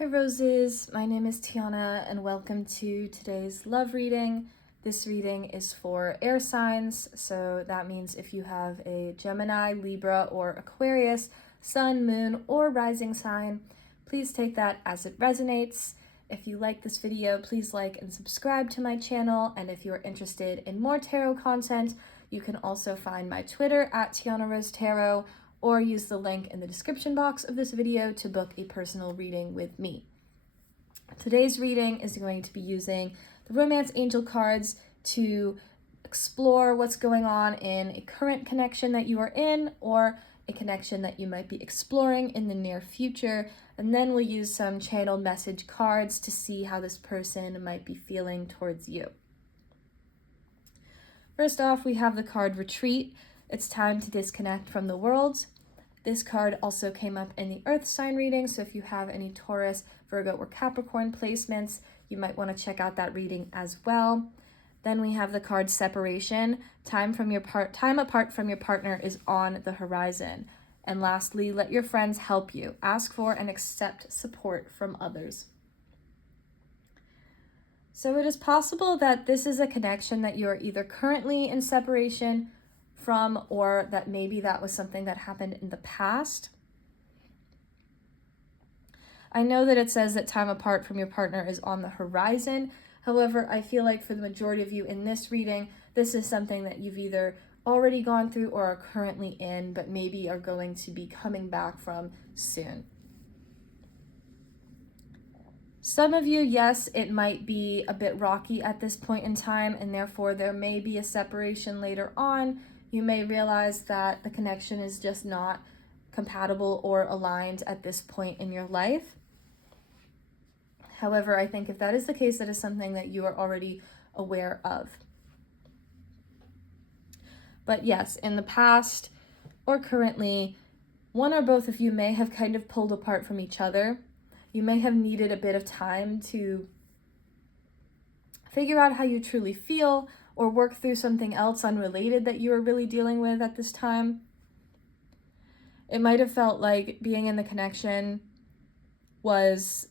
Hi roses, my name is Tianna and welcome to today's love reading. This reading is for air signs, so that means if you have a Gemini, Libra, or Aquarius, sun, moon, or rising sign, please take that as it resonates. If you like this video, please like and subscribe to my channel, and if you're interested in more tarot content, you can also find my Twitter at Tianna Rose Tarot, or use the link in the description box of this video to book a personal reading with me. Today's reading is going to be using the Romance Angel cards to explore what's going on in a current connection that you are in or a connection that you might be exploring in the near future. And then we'll use some channeled message cards to see how this person might be feeling towards you. First off, we have the card Retreat. It's time to disconnect from the world. This card also came up in the Earth sign reading, so if you have any Taurus, Virgo, or Capricorn placements, you might want to check out that reading as well. Then we have the card Separation. Time apart from your partner is on the horizon. And lastly, let your friends help you. Ask for and accept support from others. So it is possible that this is a connection that you're either currently in separation from, or that maybe that was something that happened in the past. I know that it says that time apart from your partner is on the horizon. However, I feel like for the majority of you in this reading, this is something that you've either already gone through or are currently in, but maybe are going to be coming back from soon. Some of you, yes, it might be a bit rocky at this point in time, and therefore there may be a separation later on. You may realize that the connection is just not compatible or aligned at this point in your life. However, I think if that is the case, that is something that you are already aware of. But yes, in the past or currently, one or both of you may have kind of pulled apart from each other. You may have needed a bit of time to figure out how you truly feel or work through something else unrelated that you are really dealing with at this time. It might have felt like being in the connection was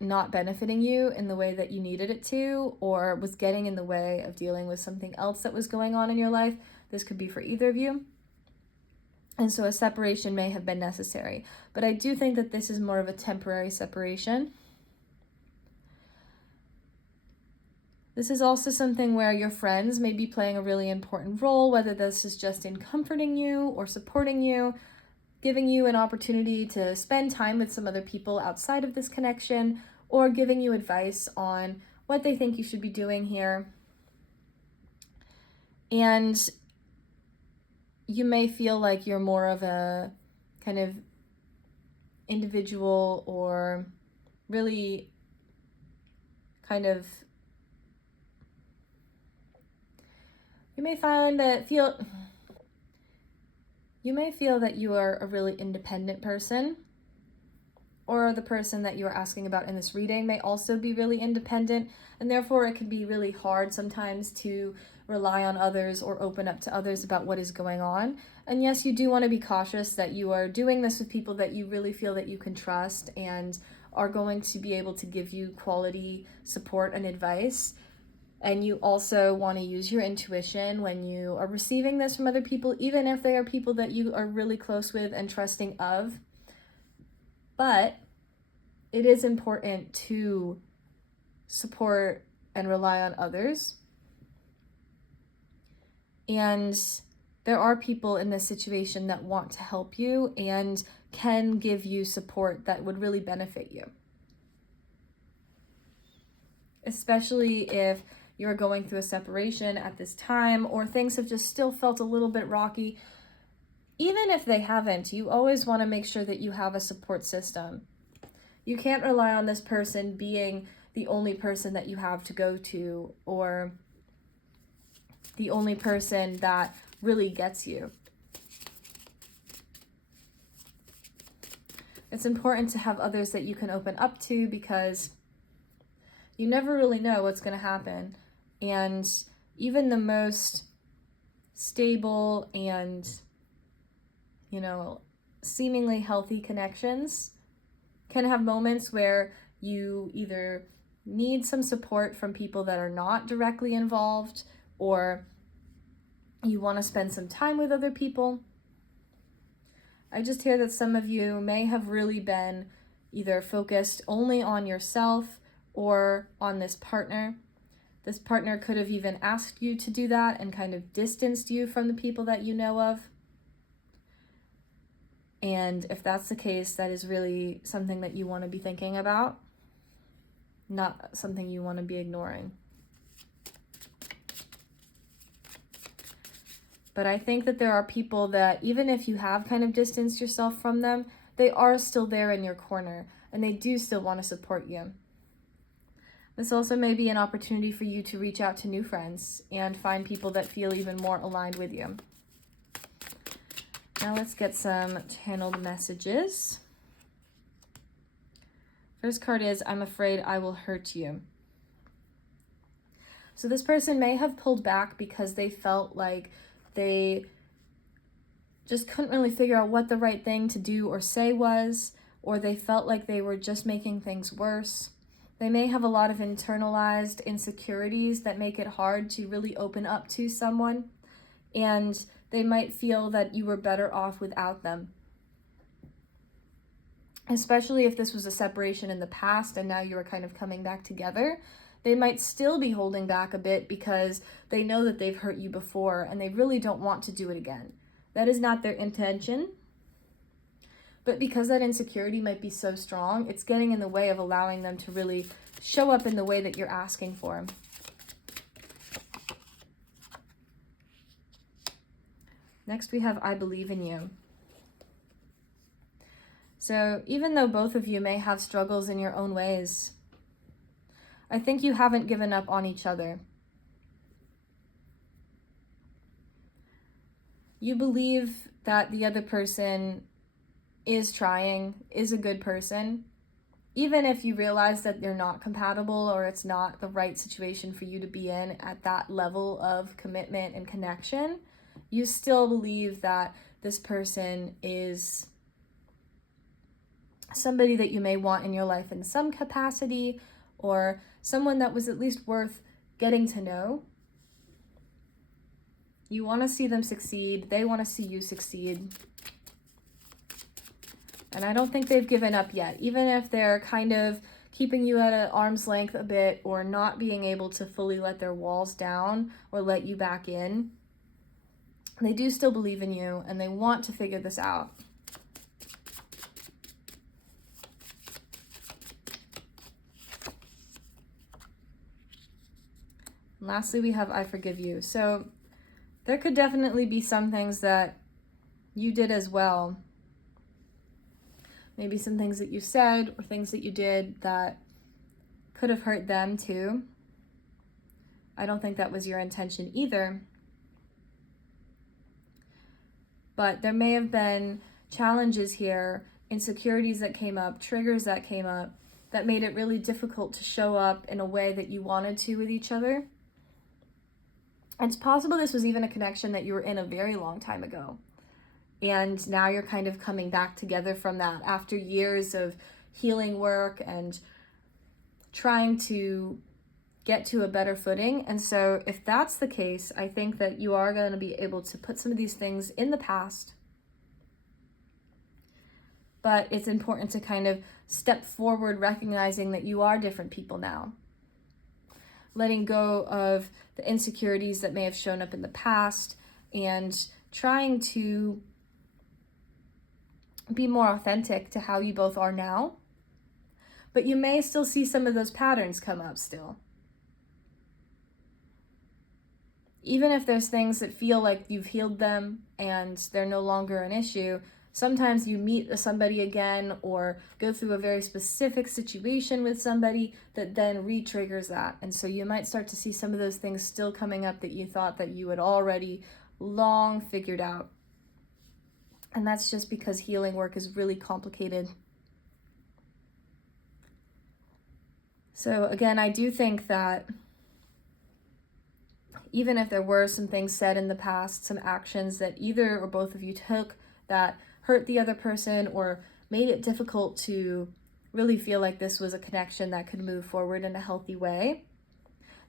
not benefiting you in the way that you needed it to, or was getting in the way of dealing with something else that was going on in your life. This could be for either of you. And so a separation may have been necessary. But I do think that this is more of a temporary separation. This is also something where your friends may be playing a really important role, whether this is just in comforting you or supporting you, giving you an opportunity to spend time with some other people outside of this connection, or giving you advice on what they think you should be doing here. And you may feel like you're more of a kind of individual, or really kind of, you may feel that you are a really independent person, or the person that you are asking about in this reading may also be really independent, and therefore it can be really hard sometimes to rely on others or open up to others about what is going on. And yes, you do want to be cautious that you are doing this with people that you really feel that you can trust and are going to be able to give you quality support and advice. And you also want to use your intuition when you are receiving this from other people, even if they are people that you are really close with and trusting of. But it is important to support and rely on others. And there are people in this situation that want to help you and can give you support that would really benefit you. Especially if you're going through a separation at this time, or things have just still felt a little bit rocky. Even if they haven't, you always want to make sure that you have a support system. You can't rely on this person being the only person that you have to go to, or the only person that really gets you. It's important to have others that you can open up to, because you never really know what's going to happen. And even the most stable and, seemingly healthy connections can have moments where you either need some support from people that are not directly involved, or you want to spend some time with other people. I just hear that some of you may have really been either focused only on yourself or on this partner. This partner could have even asked you to do that and kind of distanced you from the people that you know of. And if that's the case, that is really something that you want to be thinking about, not something you want to be ignoring. But I think that there are people that, even if you have kind of distanced yourself from them, they are still there in your corner and they do still want to support you. This also may be an opportunity for you to reach out to new friends and find people that feel even more aligned with you. Now let's get some channeled messages. First card is, I'm afraid I will hurt you. So this person may have pulled back because they felt like they just couldn't really figure out what the right thing to do or say was, or they felt like they were just making things worse. They may have a lot of internalized insecurities that make it hard to really open up to someone, and they might feel that you were better off without them. Especially if this was a separation in the past and now you are kind of coming back together. They might still be holding back a bit because they know that they've hurt you before and they really don't want to do it again. That is not their intention. But because that insecurity might be so strong, it's getting in the way of allowing them to really show up in the way that you're asking for. Next we have, I believe in you. So even though both of you may have struggles in your own ways, I think you haven't given up on each other. You believe that the other person is trying, is a good person, even if you realize that you're not compatible or it's not the right situation for you to be in at that level of commitment and connection. You still believe that this person is somebody that you may want in your life in some capacity, or someone that was at least worth getting to know. You want to see them succeed. They want to see you succeed. And I don't think they've given up yet, even if they're kind of keeping you at an arm's length a bit, or not being able to fully let their walls down or let you back in. They do still believe in you and they want to figure this out. And lastly, we have I forgive you. So there could definitely be some things that you did as well. Maybe some things that you said or things that you did that could have hurt them too. I don't think that was your intention either. But there may have been challenges here, insecurities that came up, triggers that came up, that made it really difficult to show up in a way that you wanted to with each other. It's possible this was even a connection that you were in a very long time ago. And now you're kind of coming back together from that after years of healing work and trying to get to a better footing. And so if that's the case, I think that you are going to be able to put some of these things in the past. But it's important to kind of step forward, recognizing that you are different people now. Letting go of the insecurities that may have shown up in the past and trying to be more authentic to how you both are now. But you may still see some of those patterns come up still. Even if there's things that feel like you've healed them and they're no longer an issue, sometimes you meet somebody again or go through a very specific situation with somebody that then re-triggers that. And so you might start to see some of those things still coming up that you thought that you had already long figured out. And that's just because healing work is really complicated. So again, I do think that even if there were some things said in the past, some actions that either or both of you took that hurt the other person or made it difficult to really feel like this was a connection that could move forward in a healthy way.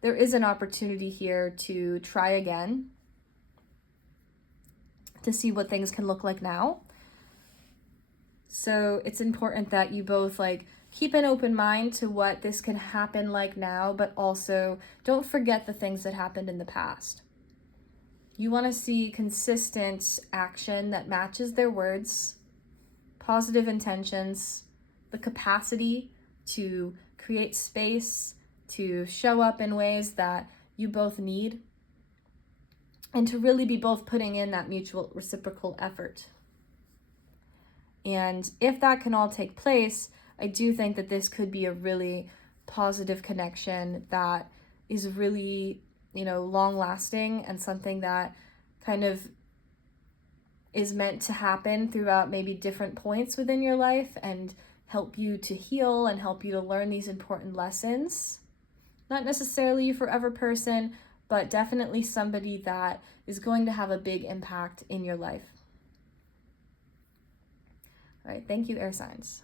There is an opportunity here to try again, to see what things can look like now. So it's important that you both like keep an open mind to what this can happen like now, but also don't forget the things that happened in the past. You want to see consistent action that matches their words, positive intentions, the capacity to create space, to show up in ways that you both need, and to really be both putting in that mutual reciprocal effort. And if that can all take place, I do think that this could be a really positive connection that is really, long lasting, and something that kind of is meant to happen throughout maybe different points within your life and help you to heal and help you to learn these important lessons. Not necessarily a forever person, but definitely somebody that is going to have a big impact in your life. All right, thank you, air signs.